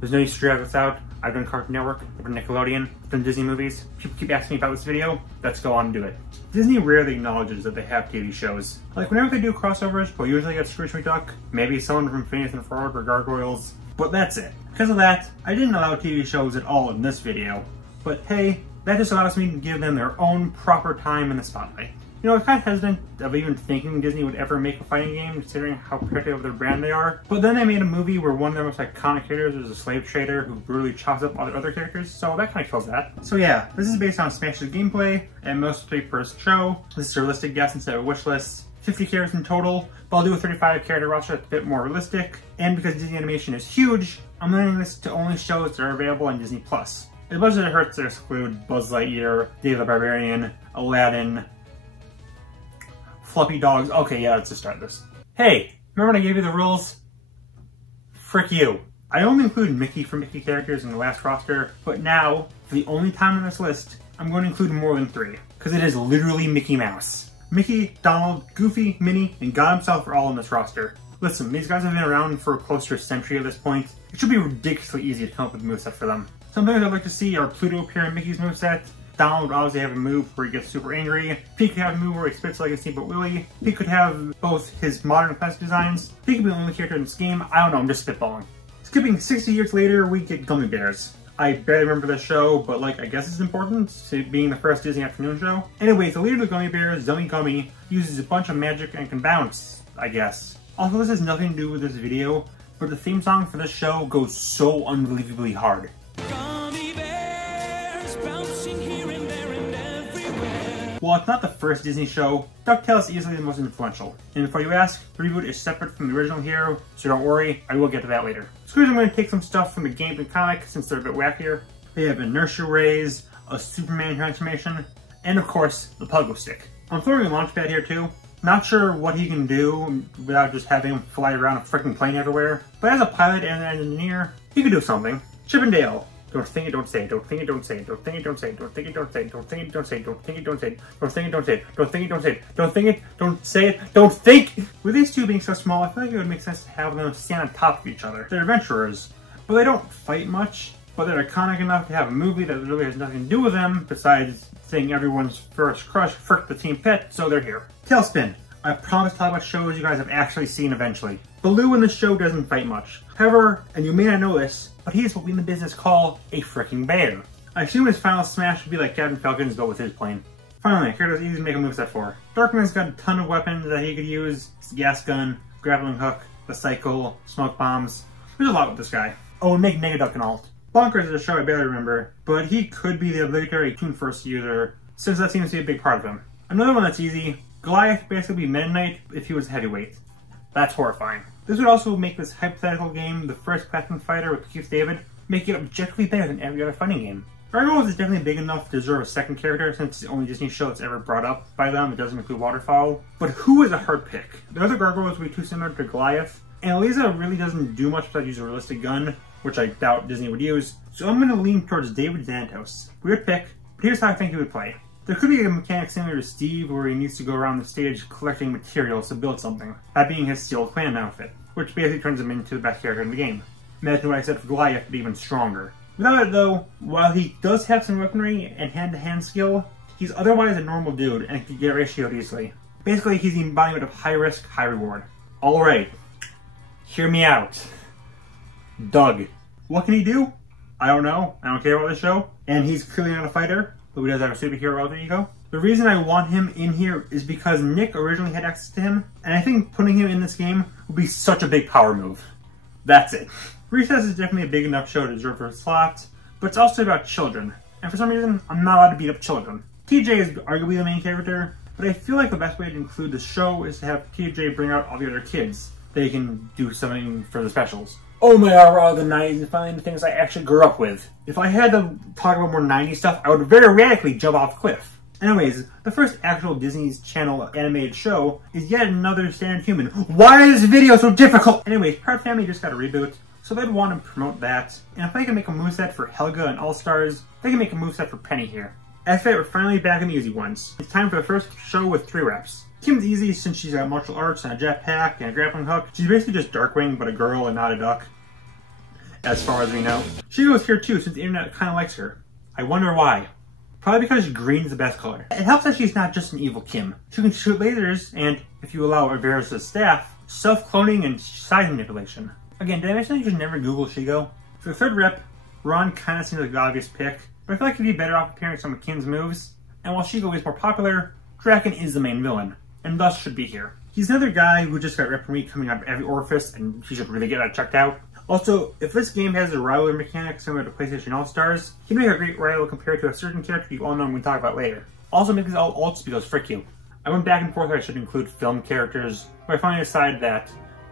There's no use to drag this out. I've done Cartoon Network, I've done Nickelodeon, I've done Disney movies. People keep asking me about this video. Let's go on and do it. Disney rarely acknowledges that they have TV shows. Like whenever they do crossovers, we'll usually get Scrooge McDuck, maybe someone from Phineas and Ferb or Gargoyles, but that's it. Because of that, I didn't allow TV shows at all in this video. But hey, that just allows me to give them their own proper time in the spotlight. You know, I was kind of hesitant of even thinking Disney would ever make a fighting game, considering how protective of their brand they are. But then they made a movie where one of their most iconic characters is a slave trader who brutally chops up all the other characters, so that kind of kills that. So yeah, this is based on Smash's gameplay, and mostly per show. This is a realistic guess instead of a wish list. 50 characters in total, but I'll do a 35 character roster that's a bit more realistic. And because Disney Animation is huge, I'm limiting this to only shows that are available on Disney+. As much as it hurts to exclude Buzz Lightyear, Dave the Barbarian, Aladdin, Fluffy Dogs. Okay, yeah, let's just start this. Hey, remember when I gave you the rules? Frick you. I only include Mickey for Mickey characters in the last roster, but now, for the only time on this list, I'm going to include more than 3, because it is literally Mickey Mouse. Mickey, Donald, Goofy, Minnie, and God himself are all on this roster. Listen, these guys have been around for close to a century at this point. It should be ridiculously easy to come up with a moveset for them. Some things I'd like to see are Pluto appear in Mickey's moveset. Donald would obviously have a move where he gets super angry. Pete could have a move where he spits like a Steamboat Willie. Pete could have both his modern classic designs. Pete could be the only character in this game. I don't know, I'm just spitballing. Skipping 60 years later, we get Gummy Bears. I barely remember the show, but like, I guess it's important, to being the first Disney afternoon show. Anyways, the leader of the Gummy Bears, Zummy Gummy, uses a bunch of magic and can bounce, I guess. Also, this has nothing to do with this video, but the theme song for this show goes so unbelievably hard. While it's not the first Disney show, DuckTales is easily the most influential. And before you ask, the reboot is separate from the original hero, so don't worry, I will get to that later. Screws, I'm going to take some stuff from the games and comics since they're a bit wackier. They have inertia rays, a Superman transformation, and of course, the Pogo Stick. I'm throwing a launch pad here too. Not sure what he can do without just having him fly around a freaking plane everywhere, but as a pilot and an engineer, he could do something. Chip and Dale. Don't think it, don't say it. Don't think it, don't say it. Don't think it, don't say it. Don't think it, don't say it. Don't think it, don't say it. Don't think it, don't say it. Don't think it, don't say it. Don't think it, don't say it. Don't think it, don't say it. Don't think! With these two being so small, I feel like it would make sense to have them stand on top of each other. They're adventurers, but they don't fight much, but they're iconic enough to have a movie that really has nothing to do with them, besides saying everyone's first crush, frick the team pet, so they're here. Tailspin. I promise to talk about shows you guys have actually seen eventually. Baloo in the show doesn't fight much. However, and you may not know this, but he is what we in the business call a freaking bear. I assume his final smash would be like Captain Falcon's, but with his plane. Finally, here's easy to make a moveset for. Darkman's got a ton of weapons that he could use. It's the gas gun, grappling hook, the cycle, smoke bombs. There's a lot with this guy. Oh, and make Negaduck and alt. Bonkers is a show I barely remember, but he could be the obligatory Toon First user, since that seems to be a big part of him. Another one that's easy, Goliath basically be Meta Knight if he was heavyweight. That's horrifying. This would also make this hypothetical game the first Platinum Fighter with Keith David, making it objectively better than every other fighting game. Gargoyles is definitely big enough to deserve a second character since it's the only Disney show that's ever brought up by them. It doesn't include Waterfowl. But who is a hard pick? The other Gargoyles would be too similar to Goliath, and Eliza really doesn't do much besides use a realistic gun, which I doubt Disney would use, so I'm going to lean towards David Xantos. Weird pick, but here's how I think he would play. There could be a mechanic similar to Steve where he needs to go around the stage collecting materials to build something, that being his Steel Clan outfit, which basically turns him into the best character in the game. Imagine what I said for Goliath, but even stronger. Without it though, while he does have some weaponry and hand-to-hand skill, he's otherwise a normal dude and can get ratioed easily. Basically, he's the embodiment of high risk, high reward. Alright, hear me out. Doug. What can he do? I don't know. I don't care about this show. And he's clearly not a fighter, but he does have a superhero alter ego. The reason I want him in here is because Nick originally had access to him, and I think putting him in this game would be such a big power move. That's it. Recess is definitely a big enough show to deserve a slot, but it's also about children. And for some reason, I'm not allowed to beat up children. TJ is arguably the main character, but I feel like the best way to include the show is to have TJ bring out all the other kids. They can do something for the specials. Oh my god, all the 90s and finally the things I actually grew up with. If I had to talk about more 90s stuff, I would very radically jump off a cliff. Anyways, the first actual Disney's Channel animated show is yet another standard human. Why is this video so difficult? Anyways, Proud Family just got a reboot, so they'd want to promote that. And if they can make a moveset for Helga and All-Stars, they can make a moveset for Penny here. After that, we're finally back in the easy ones. It's time for the first show with 3 reps. Kim's easy since she's got martial arts and a jetpack and a grappling hook. She's basically just Darkwing, but a girl and not a duck. as far as we know. She goes here too, since the internet kind of likes her. I wonder why. Probably because green's the best color. It helps that she's not just an evil Kim. She can shoot lasers and, if you allow Varys' staff, self-cloning and size manipulation. Again, did I mention that you should never Google Shigo? For the third rep, Ron kind of seems like the obvious pick, but I feel like he'd be better off appearing some of Kim's moves. And while Shigo is more popular, Draken is the main villain, and thus should be here. He's another guy who just got rep from me coming out of every orifice, and he should really get that checked out. Also, if this game has a rivalry mechanic similar to PlayStation All-Stars, he'd make a great rival compared to a certain character you all know we talk about later. Also, make these all ults because frick you. I went back and forth I should include film characters, but I finally decided that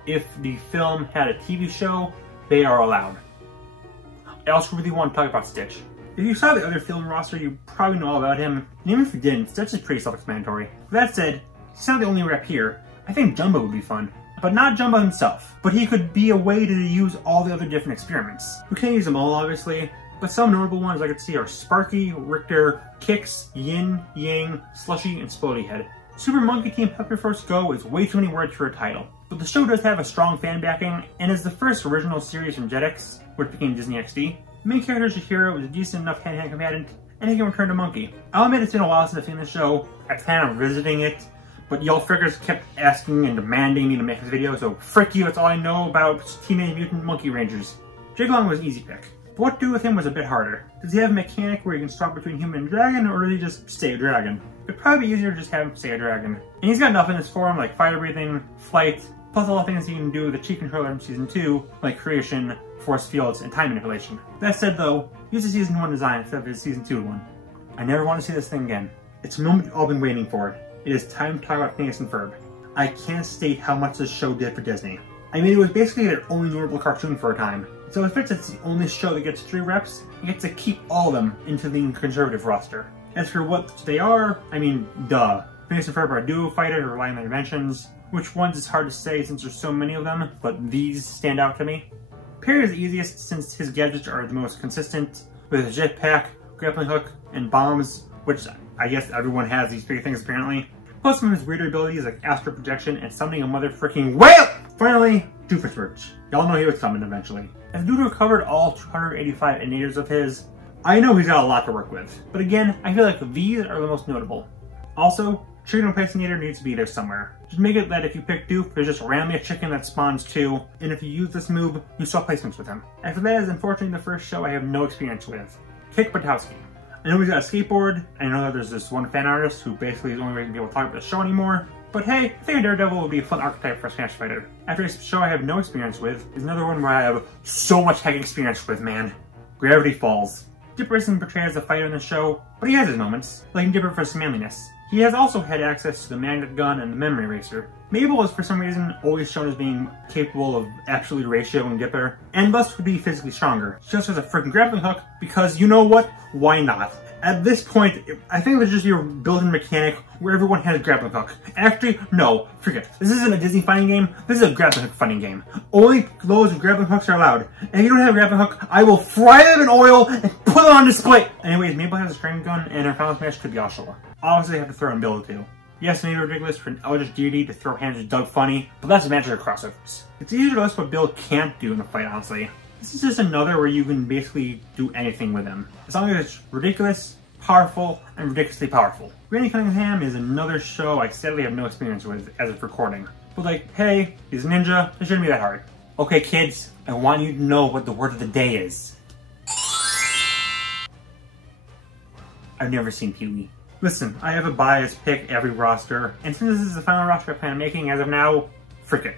if the film had a TV show, they are allowed. I also really want to talk about Stitch. If you saw the other film roster, you probably know all about him, and even if you didn't, Stitch is pretty self-explanatory. With that said, he's not the only rep here. I think Jumbo would be fun. But not Jumbo himself, but he could be a way to use all the other different experiments. We can't use them all, obviously, but some notable ones I could see are Sparky, Richter, Kix, Yin, Yang, Slushy, and Splody Head. Super Monkey Team Help Your First Go is way too many words for a title, but the show does have a strong fan backing, and is the first original series from Jetix, which became Disney XD. The main character Chihiro is a decent enough hand-to-hand combatant, and he can return to Monkey. I'll admit it's been a while since I've seen the show. I plan on visiting it, but y'all frickers kept asking and demanding me to make this video, so frick you, that's all I know about Teenage Mutant Monkey Rangers. Jiglong was an easy pick, but what to do with him was a bit harder. Does he have a mechanic where he can swap between human and dragon, or does he just stay a dragon? It'd probably be easier to just have him stay a dragon. And he's got enough in his form, like fire breathing, flight, plus all the things he can do with the Chi controller in Season 2, like creation, force fields, and time manipulation. That said though, use the Season 1 design instead of his Season 2 one. I never want to see this thing again. It's a moment you've all been waiting for. It is time to talk about Phineas and Ferb. I can't state how much this show did for Disney. I mean, it was basically their only notable cartoon for a time. So if it's the only show that gets 3 reps, it gets to keep all of them into the conservative roster. As for what they are, I mean, duh. Phineas and Ferb are a duo fighter who rely on their inventions. Which ones is hard to say since there's so many of them, but these stand out to me. Perry is the easiest since his gadgets are the most consistent, with a jetpack, grappling hook, and bombs, which I guess everyone has these 3 things apparently. Plus some of his weirder abilities like astral projection and summoning a mother freaking whale! Finally, Doofenshmirtz. Y'all know he was coming eventually. If Dude recovered all 285 innators of his, I know he's got a lot to work with. But again, I feel like these are the most notable. Also, chicken impersonator needs to be there somewhere. Just make it that if you pick Doof, there's just randomly a chicken that spawns 2, and if you use this move, you swap placements with him. After that is unfortunately the first show I have no experience with. Kick Butowski. I know he's got a skateboard, I know that there's this one fan artist who basically is the only way to be able to talk about the show anymore, but hey, I think a Daredevil would be a fun archetype for a Smash Fighter. After a show I have no experience with, is another one where I have so much heck experience with, man. Gravity Falls. Dipper isn't portrayed as a fighter in the show, but he has his moments, like in Dipper for his manliness. He has also had access to the magnet gun and the memory eraser. Mabel is for some reason always shown as being capable of absolute ratio and Dipper, and thus would be physically stronger. She also has a freaking grappling hook, because you know what? Why not? At this point, I think there's just your built-in mechanic where everyone has a grappling hook. Actually, no, forget. This isn't a Disney fighting game, this is a grappling hook fighting game. Only those with grappling hooks are allowed. And if you don't have a grappling hook, I will fry them in oil and put them on display! Anyways, Mabel has a strength gun, and her final smash could be Oshawa. Obviously, they have to throw in Build too. Yes, it may be ridiculous for an eldritch deity to throw hands with Doug Funny, but that's a magic of crossovers. It's easier to list what Bill can't do in a fight, honestly. This is just another where you can basically do anything with him. As long as it's ridiculous, powerful, and ridiculously powerful. Randy Cunningham is another show I sadly have no experience with as of recording. But like, hey, he's a ninja, it shouldn't be that hard. Okay kids, I want you to know what the word of the day is. I've never seen Pee-wee. Listen, I have a biased pick every roster, and since this is the final roster I plan on making as of now, frick it.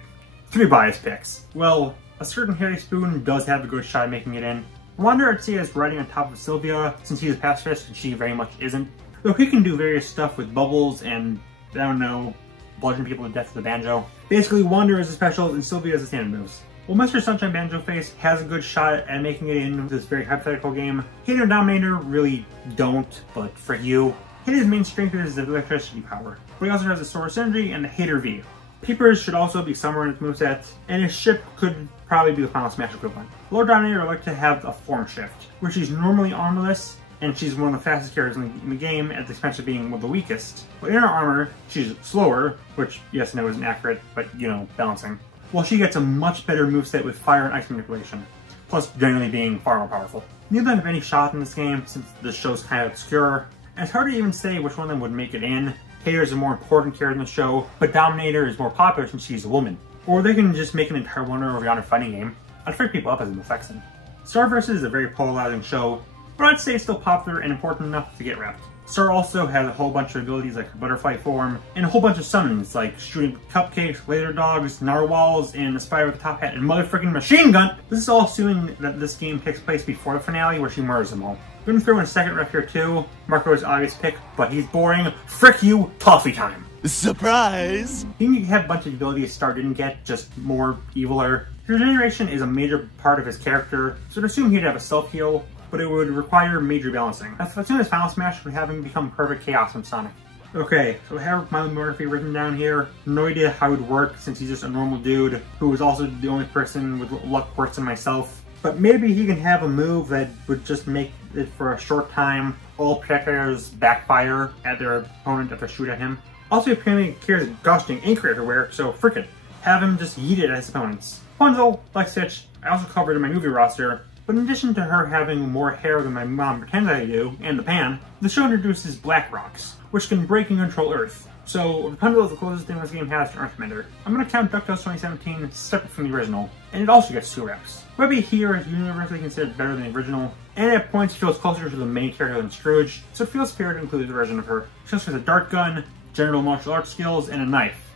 3 biased picks. Well, a certain Harry Spoon does have a good shot at making it in. Wander I'd see as riding on top of Sylvia, since he is pacifist and she very much isn't. Though he can do various stuff with bubbles and, I don't know, bludgeon people to death with the banjo. Basically, Wander is a special and Sylvia is the standard moves. Well, Mr. Sunshine Banjo Face has a good shot at making it in this very hypothetical game. Hater and Dominator really don't, but for you. Hater's main strength is the electricity power, but he also has the Source Energy and the Hater V. Peepers should also be somewhere in its moveset, and his ship could probably be the final smash equivalent. Lord Dominator would like to have a form shift, where she's normally armorless, and she's one of the fastest characters in the game at the expense of being one of the weakest. But in her armor, she's slower, which, yes, no, isn't accurate, but, you know, balancing. While she gets a much better moveset with fire and ice manipulation. plus generally being far more powerful. Neither of them have any shot in this game since the show's kind of obscure, and it's hard to even say which one of them would make it in. Hater is a more important character in the show, but Dominator is more popular since she's a woman. Or they can just make an entire Wonder over Yonder fighting game. I'd freak people up as it affects them. Star vs. is a very polarizing show, but I'd say it's still popular and important enough to get wrapped. Star also has a whole bunch of abilities like her butterfly form, and a whole bunch of summons like shooting cupcakes, laser dogs, narwhals, and a spider with a top hat and motherfucking machine gun! This is all assuming that this game takes place before the finale where she murders them all. We're gonna throw in a second rep here too. Marco's obvious pick, but he's boring. Frick you, toffee time! Surprise! He can have a bunch of abilities Star didn't get, just more eviler. Regeneration is a major part of his character, so I'd assume he'd have a self-heal, but it would require major balancing. As soon as Final Smash would have him become perfect chaos from Sonic. Okay, so I have Milo Murphy written down here. No idea how it would work since he's just a normal dude who is also the only person with luck worse than myself. But maybe he can have a move that would just make it for a short time. All projectiles backfire at their opponent if they shoot at him. Also, apparently carries gusting ink everywhere, so frick it. Have him just yeet it at his opponents. Rapunzel, like Stitch, I also covered in my movie roster, but in addition to her having more hair than my mom pretends I do, and the pan, the show introduces Black Rocks, which can break and control Earth. So Rapunzel is the closest thing this game has to Earthbender. I'm going to count DuckTales 2017 separate from the original, and it also gets 2 reps. Webby here is universally considered better than the original, and at points feels closer to the main character than Scrooge, so it feels fair to include the version of her. She also has a dart gun, general martial arts skills, and a knife.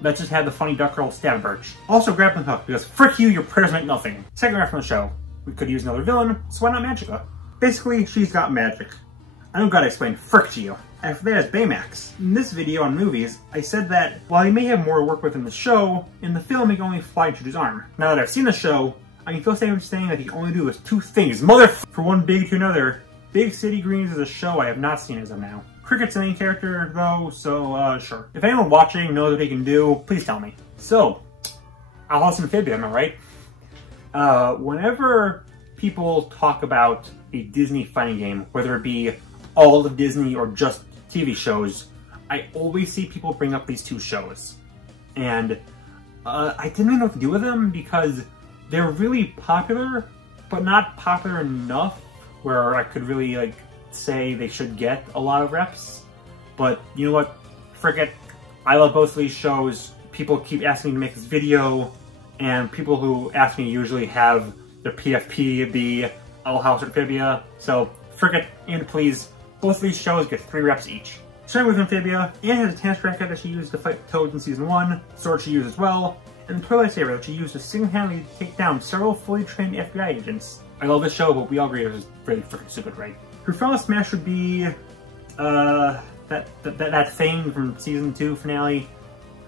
Let's just have the funny duck girl stab Birch. Also grappling hook, because frick you, your prayers meant nothing. Second rep from the show. We could use another villain, so why not Magica? Basically, she's got magic. I don't gotta explain frick to you. After that is Baymax. In this video on movies, I said that while he may have more to work with in the show, in the film he can only fly and shoot his arm. Now that I've seen the show, I can feel safe in saying that he can only do is 2 things. For one big to another. Big City Greens is a show I have not seen as of now. Cricket's the main character though, so sure. If anyone watching knows what he can do, please tell me. So, I'll host Amphibia, am I right? Whenever people talk about a Disney fighting game, whether it be all of Disney or just TV shows, I always see people bring up these 2 shows. And I didn't know what to do with them because they're really popular, but not popular enough where I could really say they should get a lot of reps. But you know what? Frick it. I love both of these shows. People keep asking me to make this video, and people who ask me usually have their PFP be Owl House or Amphibia. So frick it, and please, both of these shows get 3 reps each. Starting with Amphibia, Anne has a tennis racket that she used to fight Toads in Season 1, sword she used as well, and the Twilight Saber that she used to single-handedly take down several fully trained FBI agents. I love this show, but we all agree it was really freaking stupid, right? Her final smash would be that thing from Season 2 finale.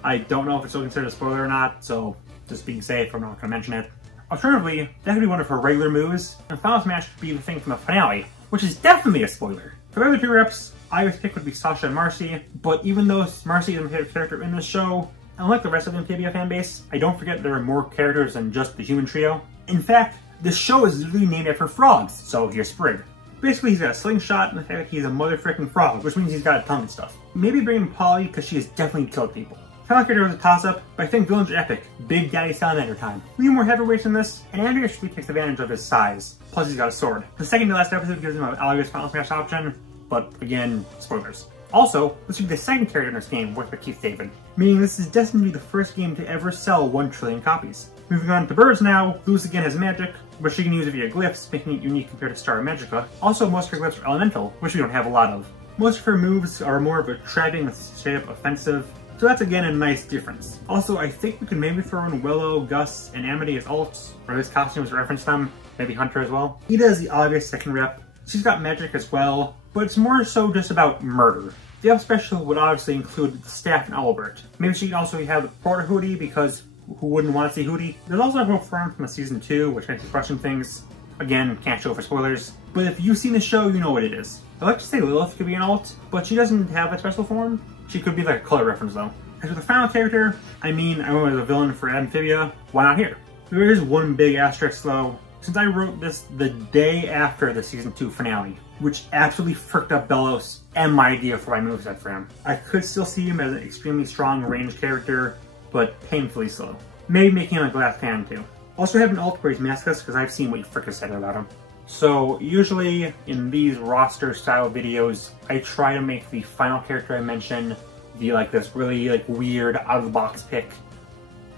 I don't know if it's still considered a spoiler or not, so just being safe, I'm not going to mention it. Alternatively, that could be one of her regular moves, and final smash would be the thing from the finale, which is definitely a spoiler. For the other 2 reps, I would pick would be Sasha and Marcy, but even though Marcy is my favorite character in this show, unlike the rest of the Amphibia fanbase, I don't forget there are more characters than just the human trio. In fact, this show is literally named after frogs, so here's Sprig. Basically, he's got a slingshot, and the fact that he's a mother-frickin' frog, which means he's got a ton of stuff. Maybe bring in Polly, because she has definitely killed people. Final character was a toss-up, but I think villains are epic. Big Daddy Salamander time. We need more heavyweights in this, and Andrea actually takes advantage of his size. Plus, he's got a sword. The second to last episode gives him an obvious Final Smash option, but again, spoilers. Also, this will be the second character in this game worked with Keith David, meaning this is destined to be the first game to ever sell 1 trillion copies. Moving on to birds now, Luz again has magic, which she can use via glyphs, making it unique compared to Star and Magica. Also, most of her glyphs are elemental, which we don't have a lot of. Most of her moves are more of a trapping with straight up offensive, so that's again a nice difference. Also, I think we could maybe throw in Willow, Gus, and Amity as ults, or his costumes reference them, maybe Hunter as well. Ida is the obvious second rep. She's got magic as well, but it's more so just about murder. The up special would obviously include the staff and Owlbert. Maybe she can also have the Porter Hootie, because who wouldn't want to see Hootie? There's also a whole form from the Season 2, which makes you question things. Again, can't show for spoilers. But if you've seen the show, you know what it is. I like to say Lilith could be an alt, but she doesn't have a special form. She could be like a color reference though. As for the final character, I mean, I went with a villain for Amphibia. Why not here? There is one big asterisk though. Since I wrote this the day after the Season 2 finale, which absolutely fricked up Bellows and my idea for my moveset for him. I could still see him as an extremely strong ranged character, but painfully slow. Maybe making him a glass cannon too. Also have an alt where he's maskless because I've seen what you frickin' said about him. So usually in these roster style videos, I try to make the final character I mention be like this really like weird out of the box pick.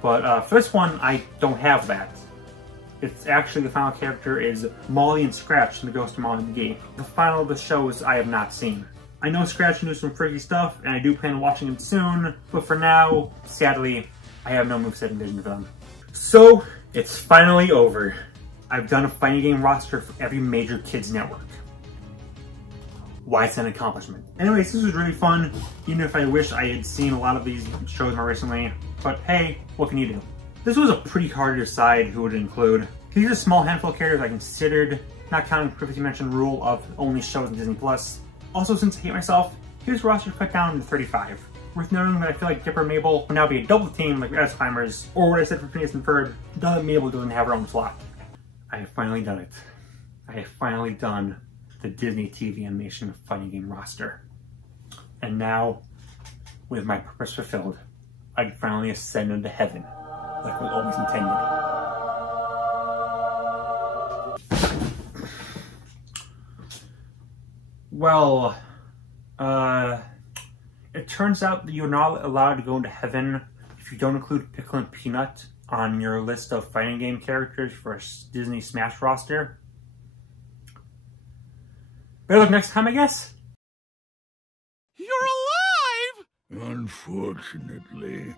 But for this one, I don't have that. It's actually the final character is Molly and Scratch from the Ghost of Molly McGee. The final of the shows I have not seen. I know Scratch can do some freaky stuff, and I do plan on watching him soon, but for now, sadly, I have no moveset envisioned for them. So, it's finally over. I've done a fighting game roster for every major kids network. Why it's an accomplishment. Anyways, this was really fun, even if I wish I had seen a lot of these shows more recently. But hey, what can you do? This was a pretty hard to decide who to include. These are a small handful of characters I considered, not counting the previously mentioned rule of only shows on Disney+. Also, since I hate myself, here's roster cut down to 35. Worth noting that I feel like Dipper and Mabel would now be a double team like As Climbers, or what I said for Phineas and Ferb, that Mabel doesn't have her own slot. I have finally done it. I have finally done the Disney TV animation fighting game roster. And now, with my purpose fulfilled, I can finally ascend into heaven, like was always intended. Well, it turns out that you're not allowed to go into heaven if you don't include Pickle and Peanut on your list of fighting game characters for a Disney Smash roster. Better luck next time, I guess. You're alive! Unfortunately.